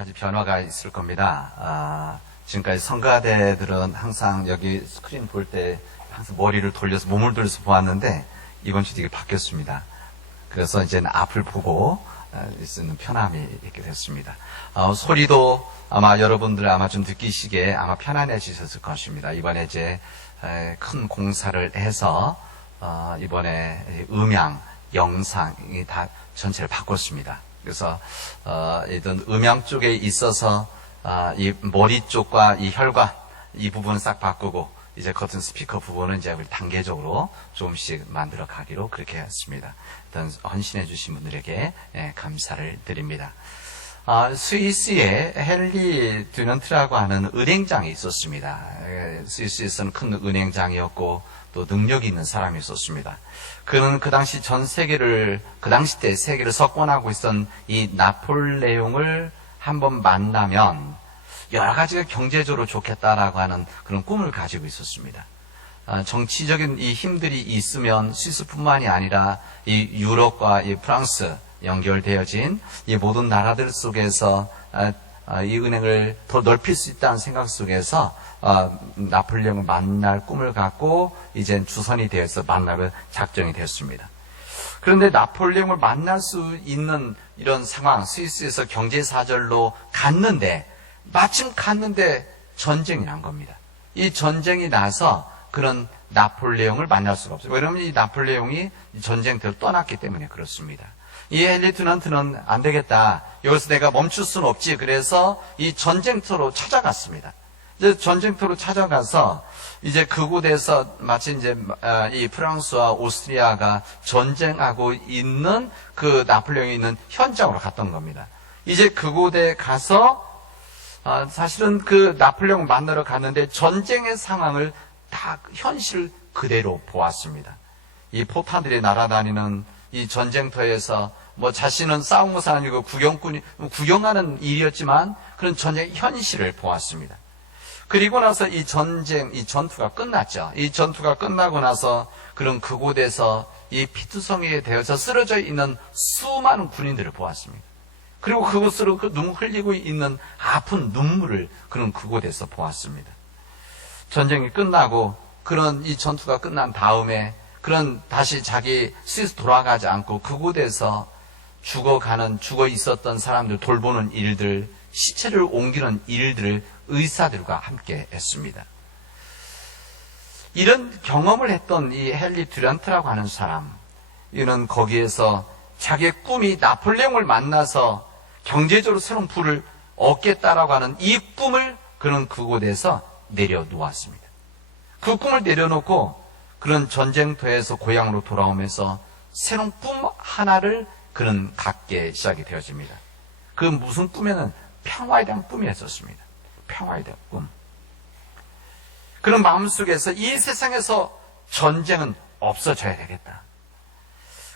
가지 변화가 있을 겁니다. 지금까지 성가대들은 항상 여기 스크린 볼 때 항상 머리를 돌려서 몸을 돌려서 보았는데 이번 주 되게 바뀌었습니다. 그래서 이제는 앞을 보고 있는 편함이 있게 됐습니다. 소리도 아마 여러분들 아마 좀 듣기시기에 아마 편안해지셨을 것입니다. 이번에 이제 큰 공사를 해서 이번에 음향, 영상이 다 전체를 바꿨습니다. 그래서 이런 음향 쪽에 있어서 이 머리 쪽과 이 혈관 이 부분은 싹 바꾸고 이제 겉은 스피커 부분은 이제 우리 단계적으로 조금씩 만들어 가기로 그렇게 했습니다. 일단 헌신해 주신 분들에게 감사를 드립니다. 스위스에 헨리 듀넌트라고 하는 은행장이 있었습니다. 스위스에서는 큰 은행장이었고 또 능력이 있는 사람이 있었습니다. 그는 그 당시 그 당시 때 세계를 석권하고 있던 이 나폴레옹을 한번 만나면 여러 가지가 경제적으로 좋겠다라고 하는 그런 꿈을 가지고 있었습니다. 정치적인 이 힘들이 있으면 스위스뿐만이 아니라 이 유럽과 이 프랑스 연결되어진 이 모든 나라들 속에서 이 은행을 더 넓힐 수 있다는 생각 속에서 나폴레옹을 만날 꿈을 갖고 이제 주선이 되어서 만나고 작정이 되었습니다. 그런데 나폴레옹을 만날 수 있는 이런 상황, 스위스에서 경제사절로 마침 갔는데 전쟁이 난 겁니다. 이 전쟁이 나서 그런 나폴레옹을 만날 수가 없어요. 왜냐하면 이 나폴레옹이 전쟁터를 떠났기 때문에 그렇습니다. 이 헨리 듀넌트는 안 되겠다. 여기서 내가 멈출 수는 없지. 그래서 이 전쟁터로 찾아갔습니다. 이제 전쟁터로 찾아가서 이제 그곳에서 마치 이제 이 프랑스와 오스트리아가 전쟁하고 있는 그 나폴레옹이 있는 현장으로 갔던 겁니다. 이제 그곳에 가서 사실은 그 나폴레옹을 만나러 갔는데 전쟁의 상황을 다 현실 그대로 보았습니다. 이 포탄들이 날아다니는 이 전쟁터에서 자신은 싸움은 아니고 구경하는 일이었지만 그런 전쟁의 현실을 보았습니다. 그리고 나서 이 전투가 끝났죠. 이 전투가 끝나고 나서 그런 그곳에서 이 피투성이에 되어서 쓰러져 있는 수많은 군인들을 보았습니다. 그리고 그곳으로 눈물 흘리고 있는 아픈 눈물을 그런 그곳에서 보았습니다. 전쟁이 끝나고 그런 이 전투가 끝난 다음에 그런 다시 자기 스위스 돌아가지 않고 그곳에서 죽어 있었던 사람들 돌보는 일들, 시체를 옮기는 일들을 의사들과 함께 했습니다. 이런 경험을 했던 이 헨리 듀넌트라고 하는 사람, 이는 거기에서 자기의 꿈이 나폴레옹을 만나서 경제적으로 새로운 부를 얻겠다라고 하는 이 꿈을 그는 그곳에서 내려놓았습니다. 그 꿈을 내려놓고 그런 전쟁터에서 고향으로 돌아오면서 새로운 꿈 하나를 그는 갖게 시작이 되어집니다. 그 무슨 꿈에는 평화에 대한 꿈이었습니다. 평화에 대한 꿈. 그런 마음속에서 이 세상에서 전쟁은 없어져야 되겠다.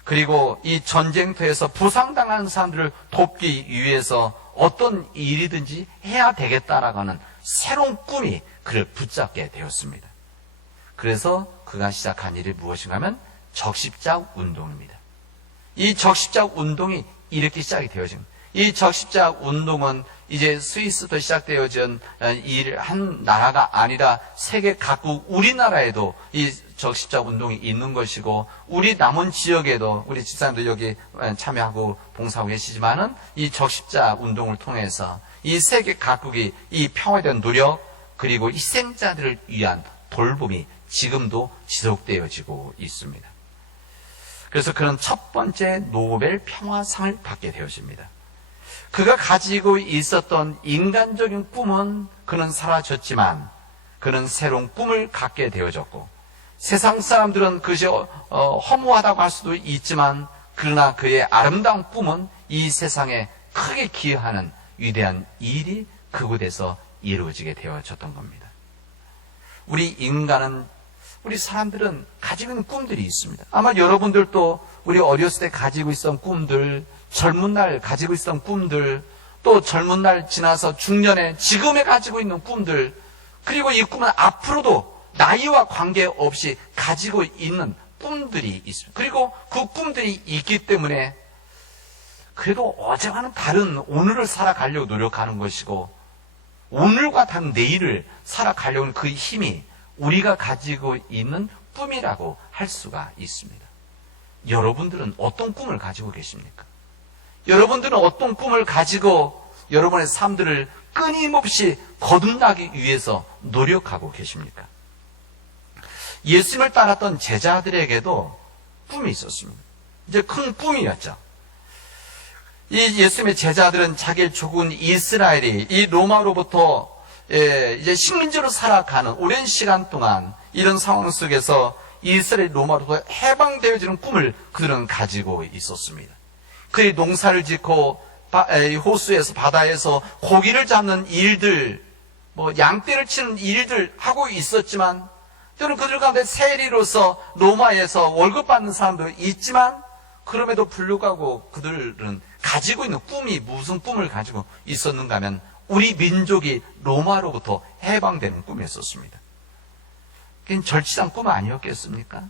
그리고 이 전쟁터에서 부상당하는 사람들을 돕기 위해서 어떤 일이든지 해야 되겠다라고 하는 새로운 꿈이 그를 붙잡게 되었습니다. 그래서 그가 시작한 일이 무엇인가 하면 적십자 운동입니다. 이 적십자 운동이 이렇게 시작이 되어진 이 적십자 운동은 이제 스위스도 시작되어진 한 나라가 아니라 세계 각국 우리나라에도 이 적십자 운동이 있는 것이고 우리 남은 지역에도 우리 집사님도 여기 참여하고 봉사하고 계시지만은 이 적십자 운동을 통해서 이 세계 각국이 이 평화에 대한 노력 그리고 희생자들을 위한 돌봄이 지금도 지속되어지고 있습니다. 그래서 그는 첫 번째 노벨 평화상을 받게 되어집니다. 그가 가지고 있었던 인간적인 꿈은 그는 사라졌지만 그는 새로운 꿈을 갖게 되어졌고 세상 사람들은 그것이 허무하다고 할 수도 있지만 그러나 그의 아름다운 꿈은 이 세상에 크게 기여하는 위대한 일이 그곳에서 이루어지게 되어졌던 겁니다. 우리 사람들은 가지고 있는 꿈들이 있습니다. 아마 여러분들도 우리 어렸을 때 가지고 있었던 꿈들, 젊은 날 가지고 있었던 꿈들, 또 젊은 날 지나서 중년에 지금에 가지고 있는 꿈들, 그리고 이 꿈은 앞으로도 나이와 관계없이 가지고 있는 꿈들이 있습니다. 그리고 그 꿈들이 있기 때문에 그래도 어제와는 다른 오늘을 살아가려고 노력하는 것이고, 오늘과 다른 내일을 살아가려는 그 힘이 우리가 가지고 있는 꿈이라고 할 수가 있습니다. 여러분들은 어떤 꿈을 가지고 계십니까? 여러분들은 어떤 꿈을 가지고 여러분의 삶들을 끊임없이 거듭나기 위해서 노력하고 계십니까? 예수님을 따랐던 제자들에게도 꿈이 있었습니다. 이제 큰 꿈이었죠. 이 예수님의 제자들은 자기의 죽은 이스라엘이 이 로마로부터 이제 식민지로 살아가는 오랜 시간 동안 이런 상황 속에서 이스라엘 로마로부터 해방되어지는 꿈을 그들은 가지고 있었습니다. 그의 농사를 짓고 호수에서 바다에서 고기를 잡는 일들, 양떼를 치는 일들 하고 있었지만, 또는 그들 가운데 세리로서 로마에서 월급 받는 사람도 있지만, 그럼에도 불구하고 그들은 가지고 있는 꿈이 무슨 꿈을 가지고 있었는가 하면 우리 민족이 로마로부터 해방되는 꿈이었습니다. 그건 절치상 꿈 아니었겠습니까?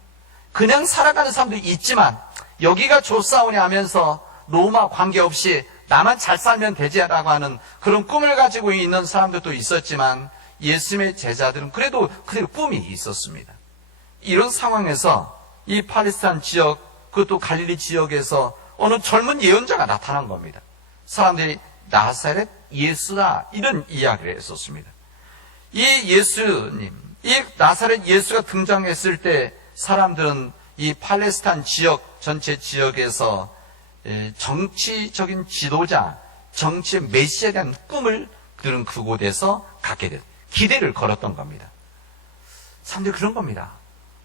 그냥 살아가는 사람도 있지만 여기가 좋사오니 하면서 로마 관계없이 나만 잘 살면 되지라고 하는 그런 꿈을 가지고 있는 사람들도 있었지만, 예수님의 제자들은 그래도 그들의 꿈이 있었습니다. 이런 상황에서 이 팔레스타인 지역, 그것도 갈릴리 지역에서 어느 젊은 예언자가 나타난 겁니다. 사람들이 나사렛 예수다 이런 이야기를 했었습니다. 이 예수님, 이 나사렛 예수가 등장했을 때 사람들은 이 팔레스타인 지역 전체 지역에서 정치적인 지도자, 정치의 메시아에 대한 꿈을 그들은 그곳에서 갖게 됐어요. 기대를 걸었던 겁니다. 사람들이 그런 겁니다.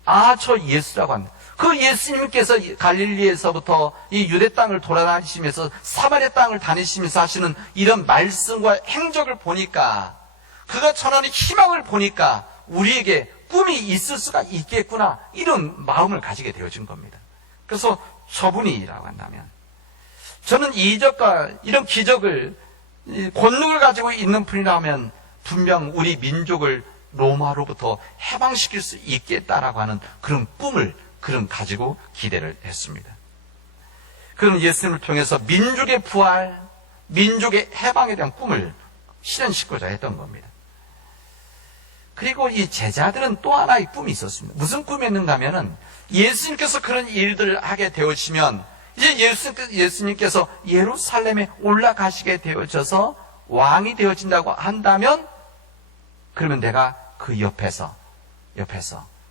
아, 저 예수라고 한다. 그 예수님께서 갈릴리에서부터 이 유대 땅을 돌아다니시면서 사마리아 땅을 다니시면서 하시는 이런 말씀과 행적을 보니까, 그가 전하는 희망을 보니까 우리에게 꿈이 있을 수가 있겠구나, 이런 마음을 가지게 되어진 겁니다. 그래서 저분이라고 한다면, 저는 이적과 이런 기적을, 권능을 가지고 있는 분이라면 분명 우리 민족을 로마로부터 해방시킬 수 있겠다라고 하는 그런 꿈을 그런 가지고 기대를 했습니다. 그런 예수님을 통해서 민족의 부활, 민족의 해방에 대한 꿈을 실현시키고자 했던 겁니다. 그리고 이 제자들은 또 하나의 꿈이 있었습니다. 무슨 꿈이었는가 하면은, 예수님께서 그런 일들을 하게 되어지면 이제 예수님께서 예루살렘에 올라가시게 되어져서 왕이 되어진다고 한다면, 그러면 내가 그 옆에서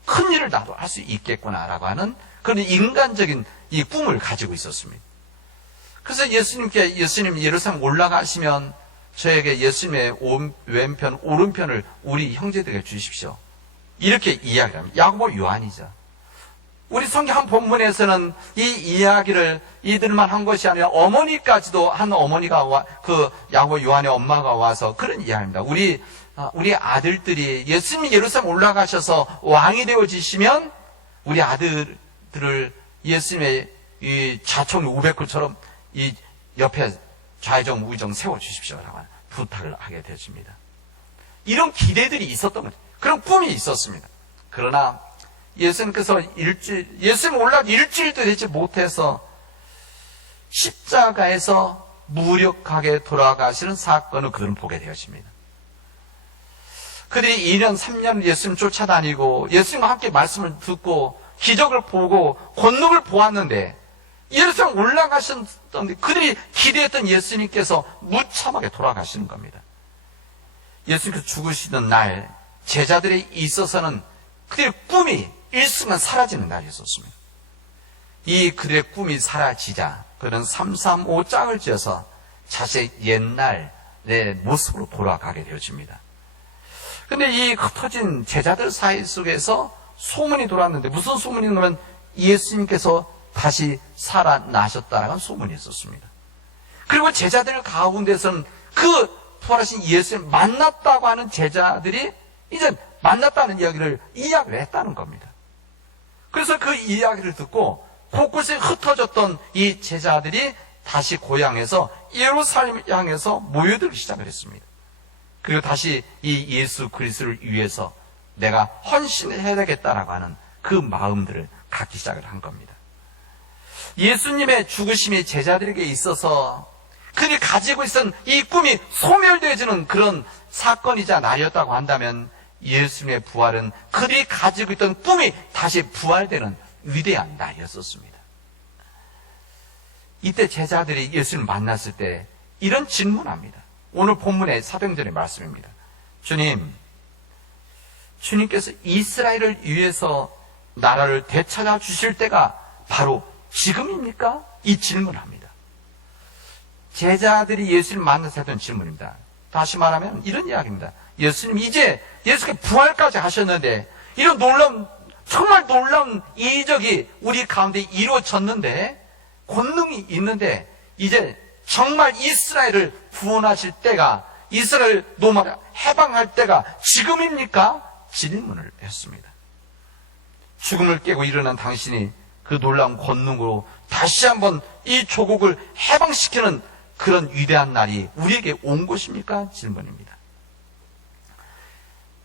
큰 일을 나도 할 수 있겠구나라고 하는 그런 인간적인 이 꿈을 가지고 있었습니다. 그래서 예수님 예루살렘 올라가시면 저에게 예수님의 왼편, 오른편을 우리 형제들에게 주십시오. 이렇게 이야기를 합니다. 야고보 요한이죠. 우리 성경 한 본문에서는 이 이야기를 이들만 한 것이 아니라 어머니까지도, 한 어머니가 그 야고보 요한의 엄마가 와서 그런 이야기입니다. 우리 아들들이 예수님이 예루살렘 올라가셔서 왕이 되어지시면 우리 아들들을 예수님의 이 자총 500구처럼 이 옆에 좌정 우정 세워주십시오라고 부탁을 하게 되어집니다. 이런 기대들이 있었던 거죠. 그런 꿈이 있었습니다. 그러나 예수님께서 예수님 올라 일주일도 되지 못해서 십자가에서 무력하게 돌아가시는 사건을 그들은 보게 되어집니다. 그들이 2년, 3년 예수님 쫓아다니고 예수님과 함께 말씀을 듣고 기적을 보고 권능을 보았는데, 예루살렘 올라가셨던데 그들이 기대했던 예수님께서 무참하게 돌아가시는 겁니다. 예수님께서 죽으시던 날 제자들에 있어서는 그들의 꿈이 일순간 사라지는 날이었습니다. 이 그들의 꿈이 사라지자 그들은 335 짝을 지어서 자신의 옛날 내 모습으로 돌아가게 되어집니다. 근데 이 흩어진 제자들 사이 속에서 소문이 돌았는데, 무슨 소문이냐면 예수님께서 다시 살아나셨다라는 소문이 있었습니다. 그리고 제자들 가운데서는 그 부활하신 예수님 만났다고 하는 제자들이 이제 만났다는 이야기를 했다는 겁니다. 그래서 그 이야기를 듣고 곳곳에 흩어졌던 이 제자들이 다시 고향에서 예루살렘 향해서 모여들기 시작을 했습니다. 그리고 다시 이 예수 그리스도를 위해서 내가 헌신해야 되겠다라고 하는 그 마음들을 갖기 시작을 한 겁니다. 예수님의 죽으심이 제자들에게 있어서 그들이 가지고 있던 이 꿈이 소멸되어지는 그런 사건이자 날이었다고 한다면, 예수님의 부활은 그들이 가지고 있던 꿈이 다시 부활되는 위대한 날이었었습니다. 이때 제자들이 예수님을 만났을 때 이런 질문합니다. 오늘 본문의 사도행전의 말씀입니다. 주님께서 이스라엘을 위해서 나라를 되찾아 주실 때가 바로 지금입니까? 이 질문합니다. 제자들이 예수님을 만나서 했던 질문입니다. 다시 말하면 이런 이야기입니다. 예수님, 이제 예수님께 부활까지 하셨는데, 이런 정말 놀라운 이적이 우리 가운데 이루어졌는데, 권능이 있는데, 이제 정말 이스라엘을 구원하실 때가, 이스라엘 노마를 해방할 때가 지금입니까? 질문을 했습니다. 죽음을 깨고 일어난 당신이 그 놀라운 권능으로 다시 한번 이 조국을 해방시키는 그런 위대한 날이 우리에게 온 것입니까? 질문입니다.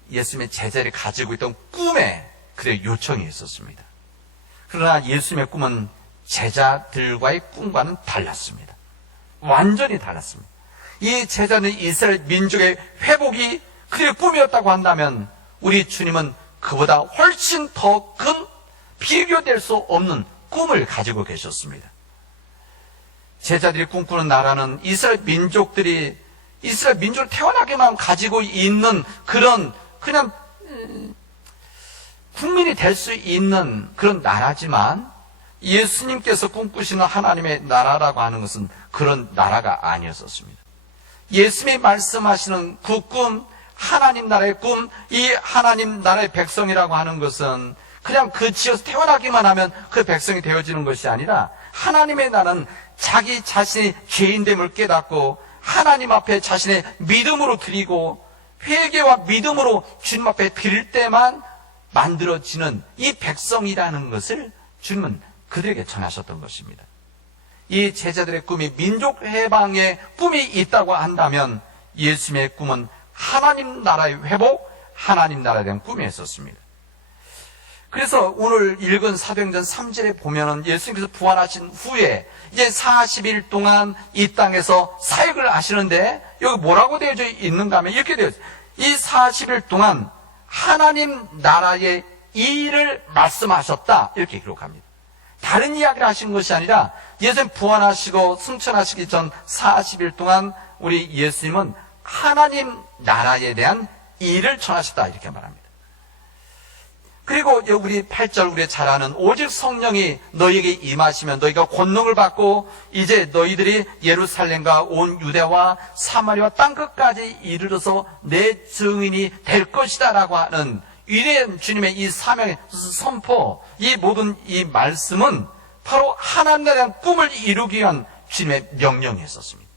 예수님의 제자들이 가지고 있던 꿈에 그의 요청이 있었습니다. 그러나 예수님의 꿈은 제자들과의 꿈과는 달랐습니다. 완전히 달랐습니다. 이 제자는 이스라엘 민족의 회복이 그의 꿈이었다고 한다면, 우리 주님은 그보다 훨씬 더 큰, 비교될 수 없는 꿈을 가지고 계셨습니다. 제자들이 꿈꾸는 나라는 이스라엘 민족을 태어나게만 가지고 있는 그냥 국민이 될 수 있는 그런 나라지만, 예수님께서 꿈꾸시는 하나님의 나라라고 하는 것은 그런 나라가 아니었었습니다. 예수님이 말씀하시는 그 꿈, 하나님 나라의 꿈, 이 하나님 나라의 백성이라고 하는 것은 그냥 그 지어서 태어나기만 하면 그 백성이 되어지는 것이 아니라, 하나님의 나라는 자기 자신이 죄인됨을 깨닫고 하나님 앞에 자신의 믿음으로 드리고 회개와 믿음으로 주님 앞에 드릴 때만 만들어지는 이 백성이라는 것을 주님은 그들에게 전하셨던 것입니다. 이 제자들의 꿈이 민족 해방의 꿈이 있다고 한다면, 예수님의 꿈은 하나님 나라의 회복, 하나님 나라에 대한 꿈이었습니다. 그래서 오늘 읽은 사도행전 3절에 보면은 예수님께서 부활하신 후에 이제 40일 동안 이 땅에서 사역을 하시는데, 여기 뭐라고 되어져 있는가 하면 이렇게 되어 있어요. 이 40일 동안 하나님 나라의 일을 말씀하셨다, 이렇게 기록합니다. 다른 이야기를 하신 것이 아니라, 예수님 부활하시고 승천하시기 전 40일 동안 우리 예수님은 하나님 나라에 대한 일을 전하셨다, 이렇게 말합니다. 그리고 우리 8절 우리 잘 아는, 오직 성령이 너희에게 임하시면 너희가 권능을 받고 이제 너희들이 예루살렘과 온 유대와 사마리아 땅끝까지 이르러서 내 증인이 될 것이다 라고 하는 위대한 주님의 이 사명의 선포, 이 모든 이 말씀은 바로 하나님에 대한 꿈을 이루기 위한 주님의 명령이었습니다.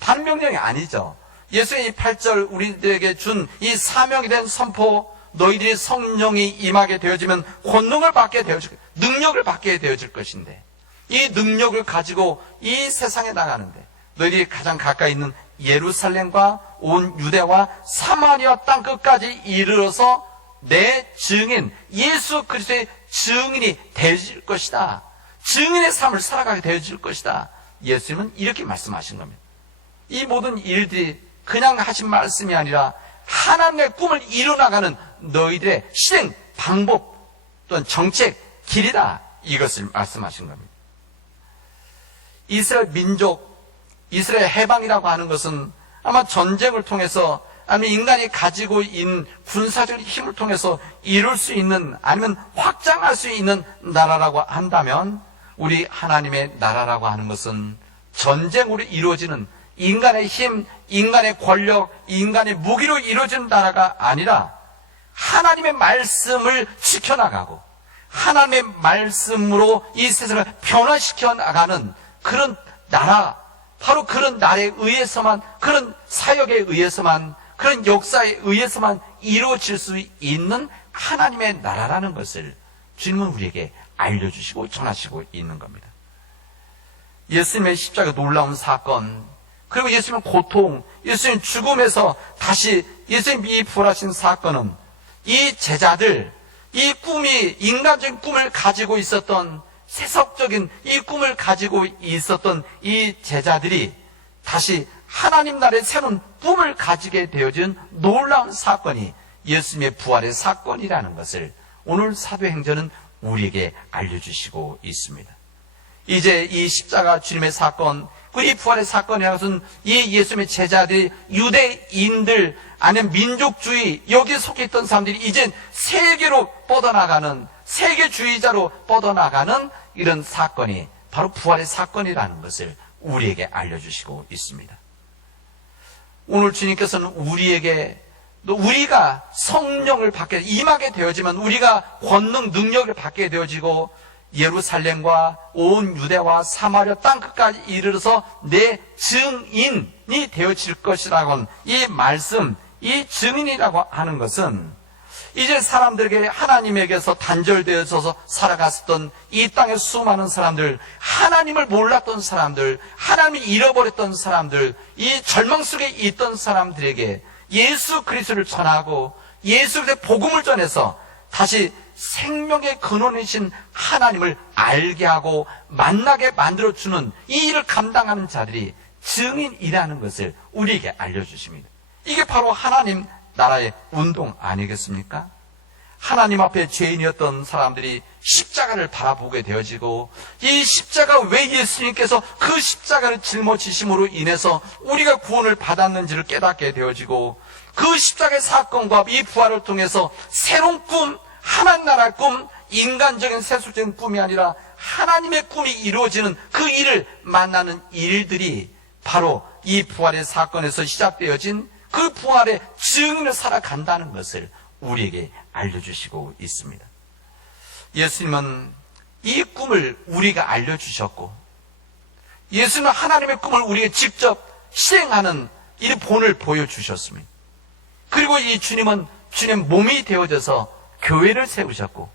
다른 명령이 아니죠. 예수의 이 8절 우리들에게 준 이 사명에 대한 선포, 너희들이 성령이 임하게 되어지면 권능을 받게 되어질, 능력을 받게 되어질 것인데, 이 능력을 가지고 이 세상에 나가는데, 너희들이 가장 가까이 있는 예루살렘과 온 유대와 사마리아 땅끝까지 이르러서 내 증인, 예수 그리스도의 증인이 되어질 것이다. 증인의 삶을 살아가게 되어질 것이다. 예수님은 이렇게 말씀하신 겁니다. 이 모든 일들이 그냥 하신 말씀이 아니라 하나님의 꿈을 이루어나가는 너희들의 실행 방법 또는 정책 길이다, 이것을 말씀하신 겁니다. 이스라엘 민족, 이스라엘 해방이라고 하는 것은 아마 전쟁을 통해서, 아니면 인간이 가지고 있는 군사적 힘을 통해서 이룰 수 있는, 아니면 확장할 수 있는 나라라고 한다면, 우리 하나님의 나라라고 하는 것은 전쟁으로 이루어지는 인간의 힘, 인간의 권력, 인간의 무기로 이루어지는 나라가 아니라, 하나님의 말씀을 지켜나가고 하나님의 말씀으로 이 세상을 변화시켜 나가는 그런 나라, 바로 그런 나라에 의해서만, 그런 사역에 의해서만, 그런 역사에 의해서만 이루어질 수 있는 하나님의 나라라는 것을 주님은 우리에게 알려주시고 전하시고 있는 겁니다. 예수님의 십자가 놀라운 사건, 그리고 예수님의 고통, 예수님 죽음에서 다시 예수님이 부활하신 사건은 이 제자들, 이 꿈이 인간적인 꿈을 가지고 있었던 세속적인 이 꿈을 가지고 있었던 이 제자들이 다시 하나님 나라의 새로운 꿈을 가지게 되어진 놀라운 사건이 예수님의 부활의 사건이라는 것을 오늘 사도행전은 우리에게 알려주시고 있습니다. 이제 이 십자가 주님의 사건, 이 부활의 사건이라는 것은 이 예수님의 제자들이 유대인들 아니면 민족주의 여기에 속해 있던 사람들이 이제 세계로 뻗어나가는, 세계주의자로 뻗어나가는 이런 사건이 바로 부활의 사건이라는 것을 우리에게 알려주시고 있습니다. 오늘 주님께서는 우리에게 또 우리가 성령을 받게 임하게 되어지면 우리가 권능 능력을 받게 되어지고 예루살렘과 온 유대와 사마리아 땅끝까지 이르러서 내 증인이 되어질 것이라고 이 말씀, 이 증인이라고 하는 것은 이제 사람들에게 하나님에게서 단절되어서 살아갔었던 이 땅의 수많은 사람들, 하나님을 몰랐던 사람들, 하나님을 잃어버렸던 사람들, 이 절망 속에 있던 사람들에게 예수 그리스도를 전하고 예수 그리스도의 복음을 전해서 다시 생명의 근원이신 하나님을 알게 하고 만나게 만들어주는 이 일을 감당하는 자들이 증인이라는 것을 우리에게 알려주십니다. 이게 바로 하나님 나라의 운동 아니겠습니까? 하나님 앞에 죄인이었던 사람들이 십자가를 바라보게 되어지고 이 십자가 왜 예수님께서 그 십자가를 짊어지심으로 인해서 우리가 구원을 받았는지를 깨닫게 되어지고 그 십자가의 사건과 이 부활을 통해서 새로운 꿈, 하나님 나라의 꿈, 인간적인 세속적인 꿈이 아니라 하나님의 꿈이 이루어지는 그 일을 만나는 일들이 바로 이 부활의 사건에서 시작되어진 그 부활의 증인을 살아간다는 것을 우리에게 알려주시고 있습니다. 예수님은 이 꿈을 우리가 알려주셨고 예수님은 하나님의 꿈을 우리에게 직접 실행하는 이 본을 보여주셨습니다. 그리고 이 주님은 주님 몸이 되어져서 교회를 세우셨고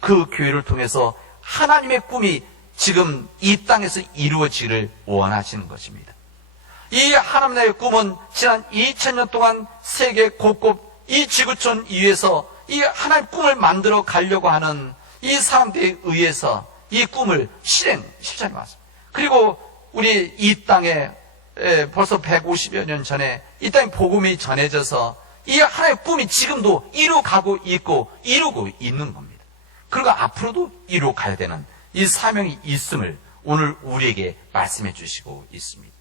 그 교회를 통해서 하나님의 꿈이 지금 이 땅에서 이루어지기를 원하시는 것입니다. 이 하나님 나라의 꿈은 지난 2000년 동안 세계 곳곳 이 지구촌 위에서 이 하나님의 꿈을 만들어 가려고 하는 이 사람들에 의해서 이 꿈을 실천해 왔습니다. 그리고 우리 이 땅에 벌써 150여 년 전에 이 땅에 복음이 전해져서 이 하나님의 꿈이 지금도 이루어가고 있고 이루고 있는 겁니다. 그리고 앞으로도 이루어가야 되는 이 사명이 있음을 오늘 우리에게 말씀해 주시고 있습니다.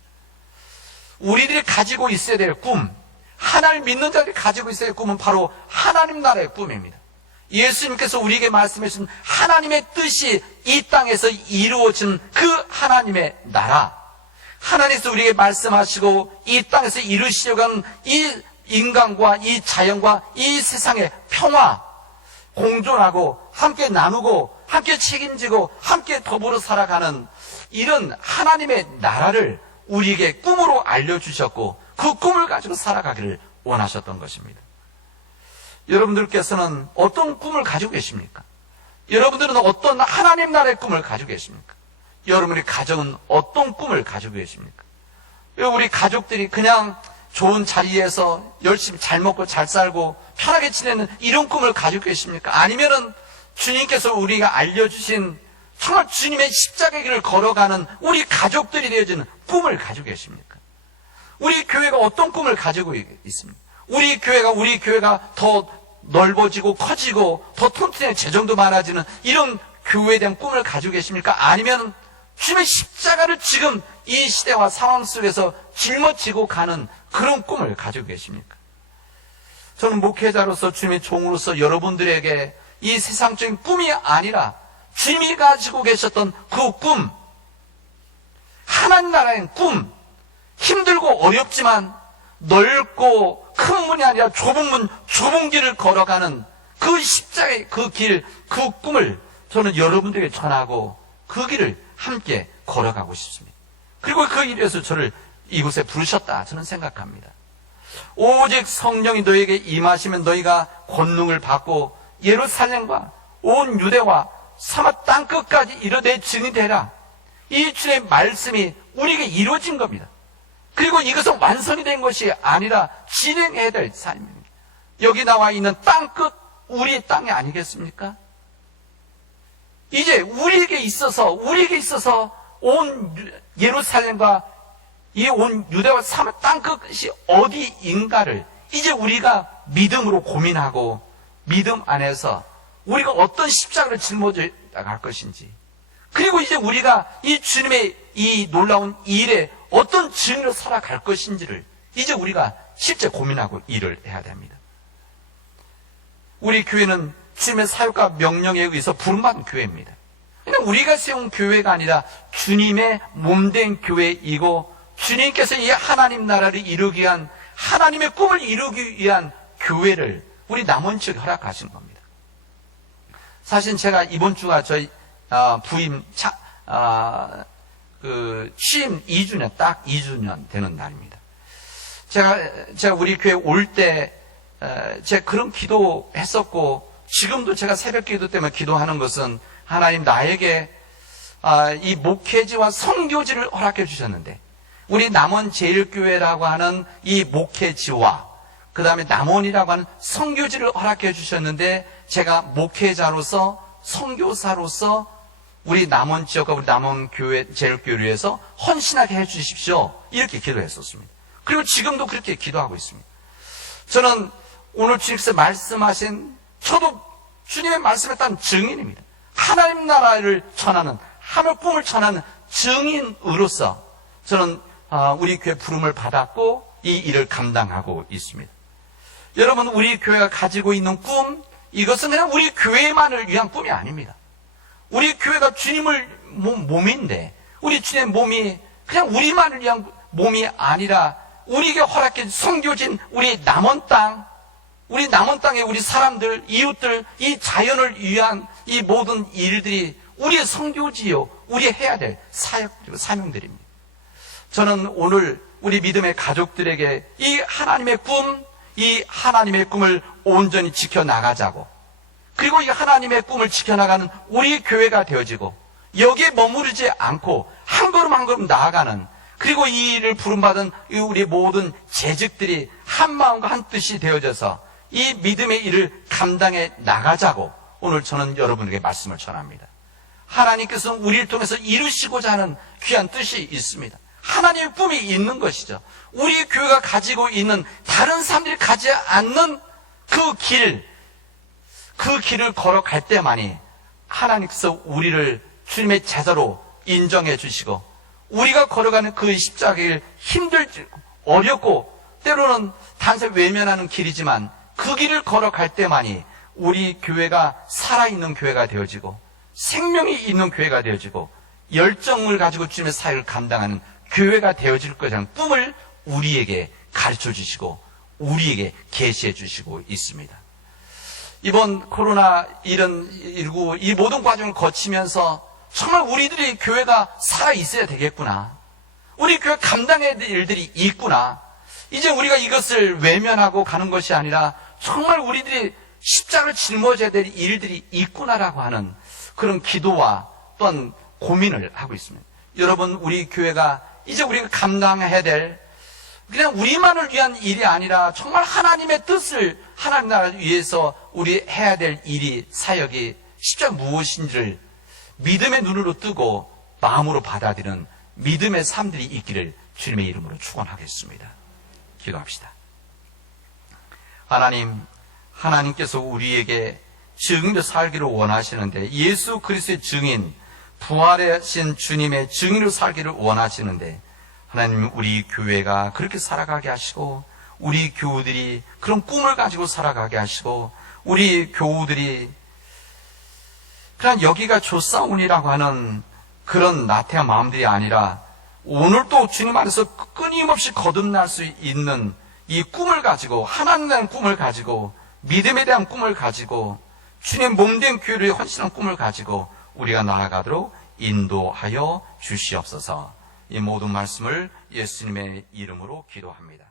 우리들이 가지고 있어야 될 꿈, 하나님 믿는 자들이 가지고 있어야 될 꿈은 바로 하나님 나라의 꿈입니다. 예수님께서 우리에게 말씀해 주신 하나님의 뜻이 이 땅에서 이루어진 그 하나님의 나라, 하나님께서 우리에게 말씀하시고 이 땅에서 이루시려고 하는 이 인간과 이 자연과 이 세상의 평화, 공존하고 함께 나누고 함께 책임지고 함께 더불어 살아가는 이런 하나님의 나라를 우리에게 꿈으로 알려주셨고 그 꿈을 가지고 살아가기를 원하셨던 것입니다. 여러분들께서는 어떤 꿈을 가지고 계십니까? 여러분들은 어떤 하나님 나라의 꿈을 가지고 계십니까? 여러분의 가정은 어떤 꿈을 가지고 계십니까? 우리 가족들이 그냥 좋은 자리에서 열심히 잘 먹고 잘 살고 편하게 지내는 이런 꿈을 가지고 계십니까? 아니면은 주님께서 우리가 알려주신 정말 주님의 십자가의 길을 걸어가는 우리 가족들이 되어지는 꿈을 가지고 계십니까? 우리 교회가 어떤 꿈을 가지고 있습니까? 우리 교회가 더 넓어지고 커지고 더 튼튼해 재정도 많아지는 이런 교회에 대한 꿈을 가지고 계십니까? 아니면 주님의 십자가를 지금 이 시대와 상황 속에서 짊어지고 가는 그런 꿈을 가지고 계십니까? 저는 목회자로서 주님의 종으로서 여러분들에게 이 세상적인 꿈이 아니라 주님이 가지고 계셨던 그 꿈, 하나님 나라의 꿈, 힘들고 어렵지만 넓고 큰 문이 아니라 좁은 문, 좁은 길을 걸어가는 그 십자가의 그 길, 그 꿈을 저는 여러분들에게 전하고 그 길을 함께 걸어가고 싶습니다. 그리고 그 일에서 저를 이곳에 부르셨다 저는 생각합니다. 오직 성령이 너에게 임하시면 너희가 권능을 받고 예루살렘과 온 유대와 사마 땅끝까지 이르 내 증인이 되라. 이 주의 말씀이 우리에게 이루어진 겁니다. 그리고 이것은 완성이 된 것이 아니라 진행해야 될 삶입니다. 여기 나와 있는 땅끝 우리의 땅이 아니겠습니까? 이제 우리에게 있어서 온 예루살렘과 이 온 유대와 사마리아 땅 끝이 어디인가를 이제 우리가 믿음으로 고민하고 믿음 안에서 우리가 어떤 십자가를 짊어져 나갈 것인지, 그리고 이제 우리가 이 주님의 이 놀라운 일에 어떤 증인으로 살아갈 것인지를 이제 우리가 실제 고민하고 일을 해야 됩니다. 우리 교회는 주님의 사역과 명령에 의해서 부름받은 교회입니다. 그냥 우리가 세운 교회가 아니라 주님의 몸된 교회이고, 주님께서 이 하나님 나라를 이루기 위한, 하나님의 꿈을 이루기 위한 교회를 우리 남원지역에 허락하신 겁니다. 사실 제가 이번 주가 저희 부임 취임 2주년, 딱 2주년 되는 날입니다. 제가 우리 교회 올 때 제가 그런 기도했었고, 지금도 제가 새벽 기도 때문에 기도하는 것은, 하나님 나에게 이 목회지와 선교지를 허락해 주셨는데, 우리 남원제일교회라고 하는 이 목회지와 그 다음에 남원이라고 하는 선교지를 허락해 주셨는데, 제가 목회자로서 선교사로서 우리 남원지역과 우리 남원교회 제일교회를 위해서 헌신하게 해 주십시오, 이렇게 기도했었습니다. 그리고 지금도 그렇게 기도하고 있습니다. 저는 오늘 주님께서 말씀하신, 저도 주님의 말씀에 따른 증인입니다. 하나님 나라를 전하는, 하늘 꿈을 전하는 증인으로서 저는 우리 교회 부름을 받았고 이 일을 감당하고 있습니다. 여러분, 우리 교회가 가지고 있는 꿈, 이것은 그냥 우리 교회만을 위한 꿈이 아닙니다. 우리 교회가 주님을 몸인데, 우리 주님의 몸이 그냥 우리만을 위한 몸이 아니라 우리에게 허락해 준 선교진 우리 남원 땅, 우리 남원 땅의 우리 사람들, 이웃들, 이 자연을 위한 이 모든 일들이 우리의 선교지요, 우리 해야 될 사역들이고 사명들입니다. 저는 오늘 우리 믿음의 가족들에게 이 하나님의 꿈, 이 하나님의 꿈을 온전히 지켜나가자고, 그리고 이 하나님의 꿈을 지켜나가는 우리 교회가 되어지고, 여기에 머무르지 않고 한 걸음 한 걸음 나아가는, 그리고 이 일을 부름받은 우리 모든 재직들이 한 마음과 한 뜻이 되어져서 이 믿음의 일을 감당해 나가자고 오늘 저는 여러분에게 말씀을 전합니다. 하나님께서는 우리를 통해서 이루시고자 하는 귀한 뜻이 있습니다. 하나님의 꿈이 있는 것이죠. 우리 교회가 가지고 있는 다른 사람들이 가지 않는 그 길을 걸어갈 때만이 하나님께서 우리를 주님의 제자로 인정해 주시고, 우리가 걸어가는 그 십자가길 힘들고 어렵고 때로는 단세 외면하는 길이지만 그 길을 걸어갈 때만이 우리 교회가 살아있는 교회가 되어지고 생명이 있는 교회가 되어지고 열정을 가지고 주님의 사역을 감당하는 교회가 되어질 것이라는 꿈을 우리에게 가르쳐 주시고 우리에게 계시해 주시고 있습니다. 이번 코로나19 이 모든 과정을 거치면서 정말 우리들이 교회가 살아있어야 되겠구나, 우리 교회 감당해야 될 일들이 있구나, 이제 우리가 이것을 외면하고 가는 것이 아니라 정말 우리들이 십자가를 짊어져야 될 일들이 있구나라고 하는 그런 기도와 또한 고민을 하고 있습니다. 여러분, 우리 교회가 이제 우리가 감당해야 될, 그냥 우리만을 위한 일이 아니라 정말 하나님의 뜻을, 하나님 나라를 위해서 우리 해야 될 일이, 사역이 십자가 무엇인지를 믿음의 눈으로 뜨고 마음으로 받아들이는 믿음의 삶들이 있기를 주님의 이름으로 축원하겠습니다. 기도합시다. 하나님께서 우리에게 증인으로 살기를 원하시는데, 예수 그리스도의 증인, 부활하신 주님의 증인으로 살기를 원하시는데, 하나님, 우리 교회가 그렇게 살아가게 하시고, 우리 교우들이 그런 꿈을 가지고 살아가게 하시고, 우리 교우들이 그냥 여기가 좋사온이라고 하는 그런 나태한 마음들이 아니라 오늘 또 주님 안에서 끊임없이 거듭날 수 있는 이 꿈을 가지고, 하나님에 대한 꿈을 가지고, 믿음에 대한 꿈을 가지고, 주님 몸된 교회를 헌신한 꿈을 가지고 우리가 나아가도록 인도하여 주시옵소서. 이 모든 말씀을 예수님의 이름으로 기도합니다.